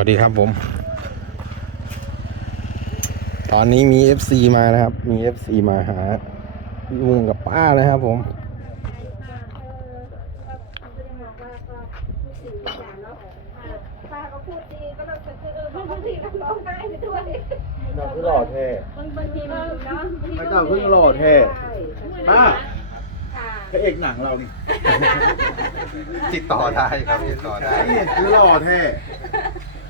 วัสดีครับผม ตอนนี้มี FC มานะครับ มี FC มาหาลุงกับป้านะครับผม ป้าก็พูดดีก็เราจะเออบางทีก็ร้องไห้ไปด้วยเจ้าคือหล่อแท้ บางบางทีมันเนาะไม่เจ้าคือหล่อแท้ ป้าค่ะพระเอกหนังเรานี่ติดต่อได้ครับติดต่อได้นี่คือหล่อแท้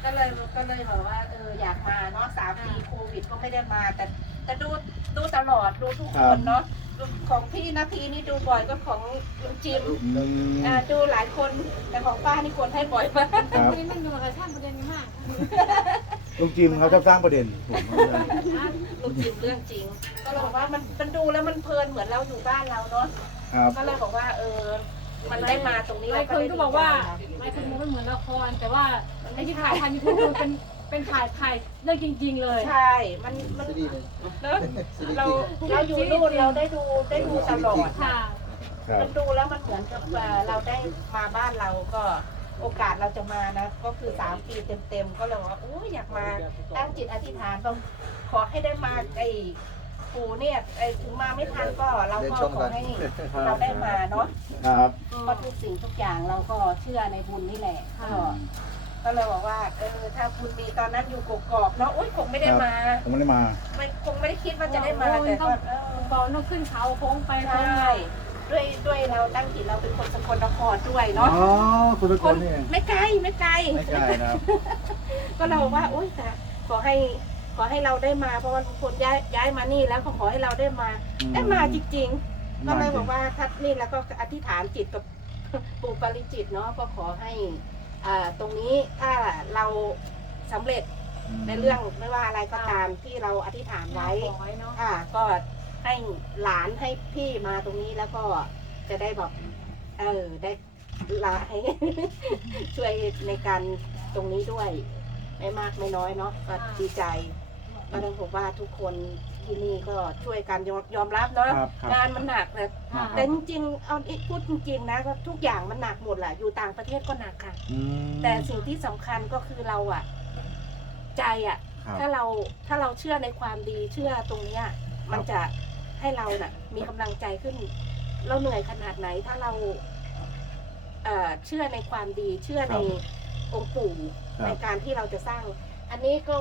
ก็เลยก็เลยบอกว่าเอออยากมาเนาะสามปีโควิดก็ไม่ได้มา แต่แต่ดูดูตลอดดูทุกคนเนาะของพี่นาทีนี่ดูบ่อยก็ของลุงจิมอืมอ่าดูหลายคนแต่ของป้านี่คนให้บ่อยมากครับนี่มันอยู่กับช่างประเด็นมากลุงจิมเขาชอบสร้างประเด็นผมลุงจิมเรื่องจริง ก็เลยบอกว่ามันมันดูแล้วมันเพลินเหมือนเราอยู่บ้านเราเนาะครับก็เลยบอกว่าเออ มันได้มาตรงนี้หลายคนก็บอกว่าหลายคนมองมันเหมือนละคร แต่ว่าไอ้ที่ถ่ายทำยูทูบคือเป็นเป็นถ่ายถ่ายเรื่องจริง ๆ เลยใช่ มันมันเนอะเราเราอยู่นู่นเราได้ดูได้ดูตลอดค่ะครับมันดูแล้วมันเหมือนกับว่าเราได้มาบ้านเราก็โอกาสเราจะมานะ ก็คือสามปีเต็มๆ ก็เลยว่าโอ้ยอยากมาตั้งจิตอธิษฐานต้องขอให้ได้มาไอ้ ปู่เนี่ยไอ้ถึงมาไม่ทันก็เราก็ขอให้เราได้มาเนาะครับ เพราะทุกสิ่งทุกอย่างเราก็เชื่อในบุญนี่แหละก็ก็เลยบอกว่าเออถ้าคุณมีตอนนั้นอยู่กกอกเนาะอุ้ยคงไม่ได้มาผมไม่ได้มาไม่คงไม่ได้คิดว่าจะได้มาแต่ก็เออ ตอนต้องขึ้นเขาโค้งไปโค้งใช่มาด้วยด้วยเราตั้งจิตเราเป็นคนสกลนครด้วยอ๋อเนาะคุณทุกคคนนนี่ไม่ไกลไม่ไกล ไม่ใช่นะครับ ก็เราว่าอุ้ยแต่ขอให้ ขอให้เราได้มาเพราะว่าทุกคนย้ายย้ายมานี่แล้วก็ขอให้เราได้มา ได้มาจริง ๆ ก็เลยบอกว่าทัดนี่แล้วก็อธิษฐานจิตกับปู่ปาริจิตเนาะก็ขอให้อ่าตรงนี้ถ้าเราสำเร็จในเรื่องไม่ว่าอะไรก็ตามที่เราอธิษฐานไว้ขอไว้เนาะค่ะก็ให้หลานให้พี่มาตรงนี้แล้วก็จะได้แบบเออได้ลาให้ช่วยในการตรงนี้ด้วย ไม่มากไม่น้อยเนาะก็ดีใจ ก็ต้องบอกว่าทุกคนที่นี่ก็ช่วยกันยอมยอมรับเนาะครับครับงานมันหนักแต่ค่ะ แต่จริงๆเอาอีกพูดจริงๆนะก็ทุกอย่างมันหนักหมดแหละอยู่ต่างประเทศก็หนักค่ะ อืมแต่สิ่งที่สำคัญก็คือเราอะใจอะครับ ถ้าเราถ้าเราเชื่อในความดีเชื่อตรงเนี้ยมันจะให้เราน่ะ มีกำลังใจขึ้น เราเหนื่อยขนาดไหน ถ้าเราเอ่อเชื่อในความดีเชื่อในองค์ปู่ครับ ในการที่เราจะสร้าง อันนี้ก็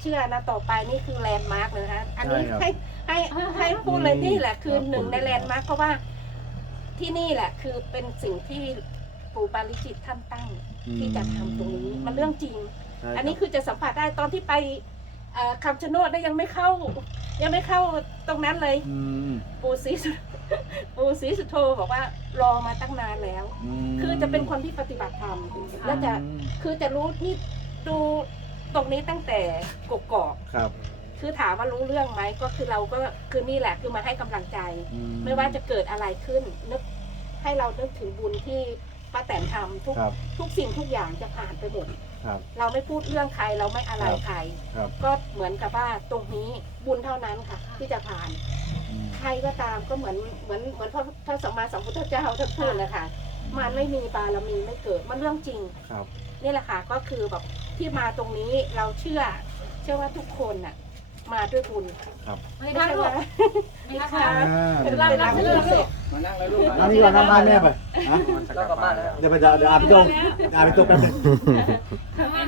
เชื่อนะต่อไปนี่คือแลนด์มาร์กเลยนะคะอันนี้ใช่ครับให้ให้ให้พูดเลยนี่แหละ คือครับหนึ่งในแลนด์มาร์กเพราะว่าที่นี่แหละ คือเป็นสิ่งที่ปู่ปาริจิตท่านตั้ง ที่จะทำตรงนี้มันเรื่องจริง ใช่รับอันนี้คือจะสัมผัสได้ตอนที่ไปเอ่อคำชะโนดได้ยังไม่เข้า ยังไม่เข้าตรงนั้นเลยอืมปู่ศรีสุปู่ศรีสุโธบอกว่ารอมาตั้งนานแล้ว มคือจะเป็นคนที่ปฏิบัติธรรมแล้วจะอืมคือจะรู้ที่ดู ตรงนี้ตั้งแต่กกอกครับ คือถามว่ารู้เรื่องไหมก็คือเราก็คือนี่แหละคือมาให้กำลังใจ อืไม่ว่าจะเกิดอะไรขึ้น นึกให้เรานึกถึงบุญที่ป้าแตนทำทุกครับทุกสิ่งทุกอย่างจะผ่านไปหมดครับ เราไม่พูดเรื่องใครเราไม่อะไรใคร ครับก็เหมือนกับว่าตรงนี้บุญเท่านั้นค่ะ ที่จะผ่าน อืม ใครก็ตามก็เหมือนเหมือนเหมือนพระพระสัมมาสัมพุทธเจ้าท่านพูดนะคะ มันไม่มีบารมีไม่เกิดมันเรื่องจริง ครับ นี่แหละค่ะก็คือแบบที่มาตรงนี้เราเชื่อ เชื่อว่าทุกคนน่ะ มาด้วยบุญไม่ไม่ค่ะใช่ลูกว่าไม่ค่ะอ่าเป็นรับเป็นรัรับบเชิญเสร็จอันนี้ก่อนน้ำบ้านแม่ไปฮะแล้วกลับบ้านแล้วเดี๋ยวไปเดี๋ยวเดี๋ยวอาบพี่โจงอาบพี่โจงแป๊บนึง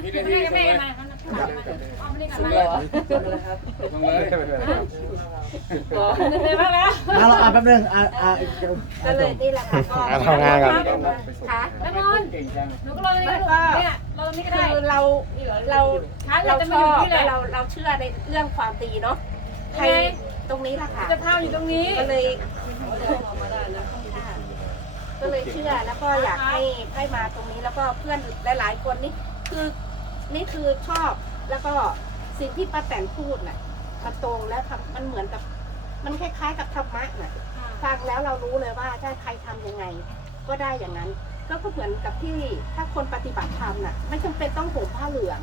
ไม่ได้ไม่ ได้มาเอาไม่ได้กันมาเหนื่อยมากแล้วอะเราอาบแป๊บนึงอ่าอ่าก็เลยนี่แหละค่ะก็อะทำงานก่อน ค่ะ แล้วนอนหนูก็รอตรงนี้เนี่ยรอตรงนี้ก็ได้คือเราเราช้าเราเราจะชมาออยู่บที่แหละละเราเราเชื่อในเรื่องความดีเนาะใครตรงนี้แหละค่ะ จะพาอยู่ตรงนี้ ก็เลยก็เลยเชื่อแล้วก็อยากให้ให้มาตรงนี้แล้วก็เพื่อนหลาย ๆ คนนี่คือ นี่คือชอบแล้วก็สิ่งที่ป้าแตนพูดน่ะมันตรงและทำมันเหมือนกับ มันคล้ายๆ กับธรรมะน่ะฟังแล้วเรารู้เลยว่าถ้าใครทำยังไง ก็ได้อย่างนั้นก็เหมือนกับที่ถ้าคนปฏิบัติธรรมน่ะ ไม่จำเป็นต้องห่มผ้าเหลือง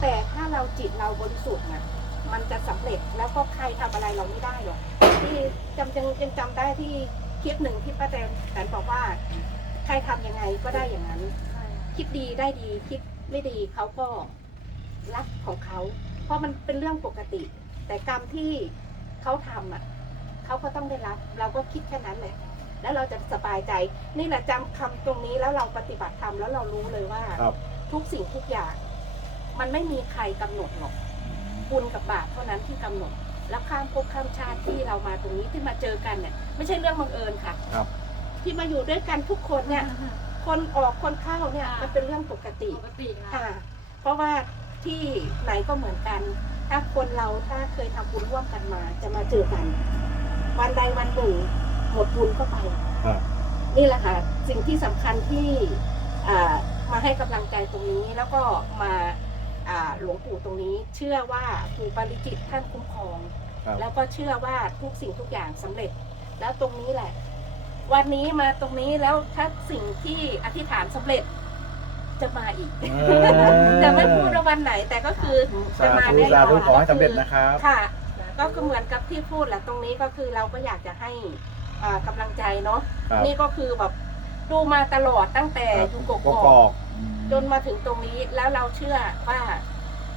แต่ถ้าเราจิตเราบริสุทธิ์น่ะมันจะสำเร็จแล้วก็ใครทำอะไรเราไม่ได้หรอกที่จำยังยังจำได้ที่คลิปหนึ่งที่ป้าแตนแตนบอกว่า ใครทำยังไงก็ได้อย่างนั้น คิดดีได้ดีคิด ไม่ดีเขาก็รักของเขา เพราะมันเป็นเรื่องปกติ แต่กรรมที่เขาทำอะเขาก็ต้องได้รับ เราก็คิดแค่นั้นแหละแล้วเราจะสบายใจ นี่แหละจำคำตรงนี้แล้วเราปฏิบัติธรรมแล้วเรารู้เลยว่า ครับ ทุกสิ่งทุกอย่าง มันไม่มีใครกำหนดหรอก บุญกับบาปเท่านั้นที่กำหนด แล้วข้ามภพข้ามชาติที่เรามาตรงนี้ที่มาเจอกันเนี่ย ไม่ใช่เรื่องบังเอิญค่ะ ครับ ที่มาอยู่ด้วยกันทุกคนเนี่ย คนออกคนเข้าเนี่ยมันเป็นเรื่องปกติปกตินะค่ะ เพราะว่าที่ไหนก็เหมือนกัน ถ้าคนเราถ้าเคยทำบุญร่วมกันมา จะมาเจอกัน วันใดวันหนึ่งหมดบุญก็ไปครับนี่แหละค่ะ สิ่งที่สำคัญที่อ่ามาให้กำลังใจตรงนี้แล้วก็มาอ่าหลวงปู่ตรงนี้ เชื่อว่าปู่ปาริจิตท่านคุ้มครองครับแล้วก็เชื่อว่าทุกสิ่งทุกอย่างสำเร็จ แล้วตรงนี้แหละ วันนี้มาตรงนี้แล้วถ้าสิ่งที่อธิษฐานสำเร็จจะมาอีกเออแต่ไม่พูดว่าวันไหนแต่ก็คือสาจะมาธุแน่นสาอนธุขอให้สำเร็จนะครับ ค่ะ ก็คือเหมือนกับที่พูดแหละตรงนี้ก็คือเราก็อยากจะให้อ่ากำลังใจเนาะครับนี่ก็คือแบบดูมาตลอดตั้งแต่ครับอยู่กกกอกอกจนมาถึงตรงนี้แล้วเราเชื่อว่า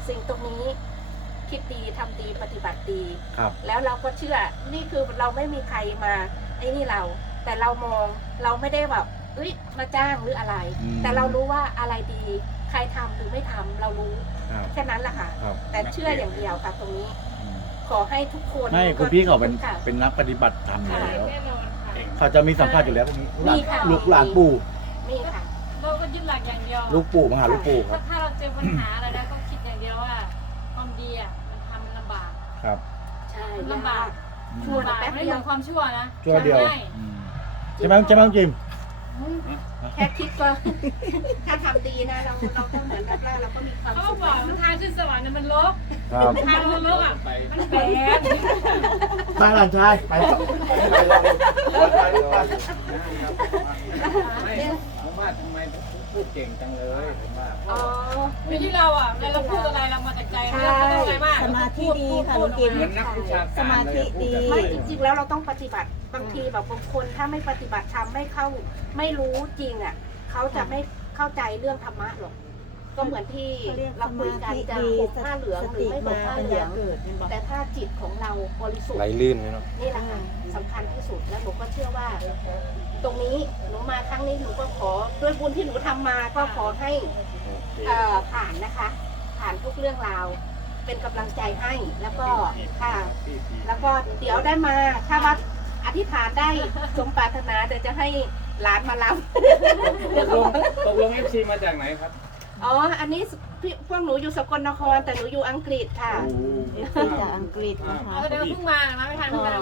สิ่งตรงนี้คิดดีทำดีปฏิบัติดี ครับ แล้วเราก็เชื่อ นี่คือเราไม่มีใครมาไอ้นี่เรา แต่เรามองเราไม่ได้แบบเอ้ยมาจ้างหรืออะไร อืม แต่เรารู้ว่าอะไรดีใครทำหรือไม่ทำเรารู้ครับแค่นั้นแหละค่ะ ครับแต่เชื่ออย่างเดียวค่ะตรงนี้อืมขอให้ทุกคนไม่คุณพี่เขาเป็นค่ะ เป็นนักปฏิบัติธรรมอยู่ค่ะแล้ว แน่นอนค่ะ เขาจะมีสัมภาษณ์อยู่แล้วพวกนี้มีค่ะ ลูกหลานปู่นี่ค่ะ เราก็ยึดหลักอย่างเดียวลูกปู่มาหาลูกปู่คถ้ารับถ้าเราเจอปัญหาอะไรนะก็คิดอย่างเดียวว่า ความดีอะมันทำมันลำบาก ครับใช่ ลำบากชั่วลำบากแป๊บไม่เดีได้ยวเหมือนความชั่วนะชั่วเดียวทำง่ายอืมใช่ไหมใช่ไหมจิมแค่คิดก็ถ้าทำดีนะเราเราก็เหมือนกับเราเราก็มีความเขาสุขบอกทางขึ้นสวรรค์เนี่ยมันลกครับทางมันลกอะมันแปลกไปหลานชายไปต่อผมว่าทำไม พูดเก่งจังเลยผมว่าอ๋ออยู่ที่เราอะเวลาเราพูดอะไรเรามาจากใจเราไม่ต้องอะไรมากสมาธิดีค่ะพูลุงจิมเหมือนนักวิชาการเลยพูดแบบไม่นี้จริงๆแล้วเราต้องปฏิบัติบางทีแบบบางคนถ้าไม่ปฏิบัติธรรมไม่เข้าไม่รู้จริงอะเขาจะไม่เข้าใจเรื่องธรรมะหรอกก็เหมือนที่เขาเรียกเราสคุยมากันธิจะดีหกผ้าเหลืองสหรือติไม่หมากผ้าปัญเหลือญางเกิดเห็นบอกแต่ถ้าจิตของเราบริสุทไหลธิ์ลื่นเลยเนาะ นี่แหละค่ะสำคัญที่สุดแล้วหนูก็เชื่อว่า ตรงนี้หนูมาครั้งนี้หนูก็ขอด้วยบุญที่หนูทำมาก็ขอให้เอ่อผ่านนะคะ ผ่านทุกเรื่องราว เป็นกำลังใจให้แล้วก็ค่ะ แล้วก็เดี๋ยวได้มาถ้าว่าอธิษฐานได้สมปรารถนาเดี๋ยวจะให้หลานมารับเดี๋ยวตเขากลบงอกตกลงเอฟซีมาจากไหนครับอ๋อ อันนี้พี่พวกหนูอยู่สกลนครแต่หนูอยู่อังกฤษค่ะจากอังกฤษนะคะ เอาแต่เดี๋ยวเพิ่งมามาไม่ทันเพิ่งมา